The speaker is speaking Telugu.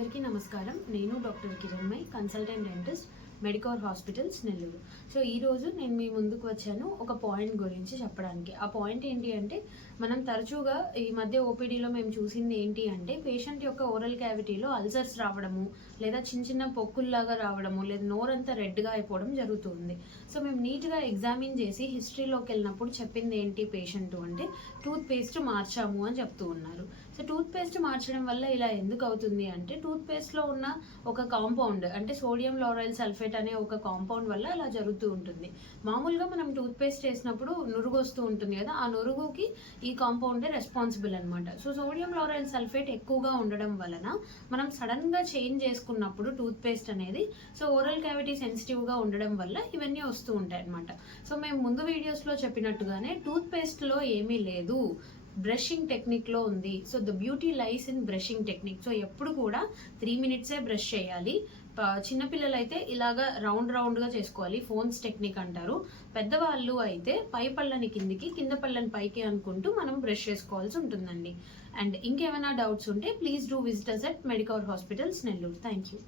అందరికీ నమస్కారం. నేను doctor Kiranmay, consultant dentist, Medicover Hospitals Nellore. So ఈరోజు నేను మీ ముందుకు వచ్చాను ఒక పాయింట్ గురించి చెప్పడానికి. ఆ పాయింట్ ఏంటి అంటే, మనం తరచుగా ఈ మధ్య ఓపీడీలో మేము చూసింది ఏంటి అంటే, పేషెంట్ యొక్క ఓరల్ క్యావిటీలో అల్సర్స్ రావడము, లేదా చిన్న చిన్న పొక్కుల్లాగా రావడము, లేదా నోరంతా రెడ్గా అయిపోవడం జరుగుతుంది. సో మేము నీట్గా ఎగ్జామిన్ చేసి హిస్టరీలోకి వెళ్ళినప్పుడు చెప్పింది ఏంటి పేషెంట్ అంటే, టూత్ పేస్ట్ మార్చాము అని చెప్తూ ఉన్నారు. సో టూత్ పేస్ట్ మార్చడం వల్ల ఇలా ఎందుకు అవుతుంది అంటే, టూత్ పేస్ట్లో ఉన్న ఒక కాంపౌండ్ అంటే సోడియం లారైల్ సల్ఫేట్ అనే ఒక కాంపౌండ్ వల్ల అలా జరుగుతూ ఉంటుంది. మామూలుగా మనం టూత్ పేస్ట్ చేసినప్పుడు నురుగు వస్తూ ఉంటుంది కదా, ఆ నురుగుకి ఈ కాంపౌండే రెస్పాన్సిబుల్ అనమాట. సో సోడియం లారైల్ సల్ఫేట్ ఎక్కువగా ఉండడం వలన మనం సడన్గా చేంజ్ చేసుకున్నప్పుడు టూత్ పేస్ట్ అనేది, సో ఓరల్ క్యావిటీ సెన్సిటివ్గా ఉండడం వల్ల ఇవన్నీ వస్తూ ఉంటాయి అనమాట. సో మేము ముందు వీడియోస్లో చెప్పినట్టుగానే టూత్ పేస్ట్లో ఏమీ లేదు, బ్రషింగ్ టెక్నిక్లో ఉంది. So the beauty lies in brushing technique. So ఎప్పుడు కూడా 3 minutes బ్రష్ చేయాలి. చిన్నపిల్లలు అయితే ఇలాగా రౌండ్గా చేసుకోవాలి, ఫోన్స్ టెక్నిక్ అంటారు. పెద్దవాళ్ళు అయితే పై పళ్ళని కిందికి, కింద పళ్ళని పైకి అనుకుంటూ మనం బ్రష్ చేసుకోవాల్సి ఉంటుందండి. అండ్ ఇంకేమైనా డౌట్స్ ఉంటే please do visit us at Medicover Hospitals Nellore. Thank you.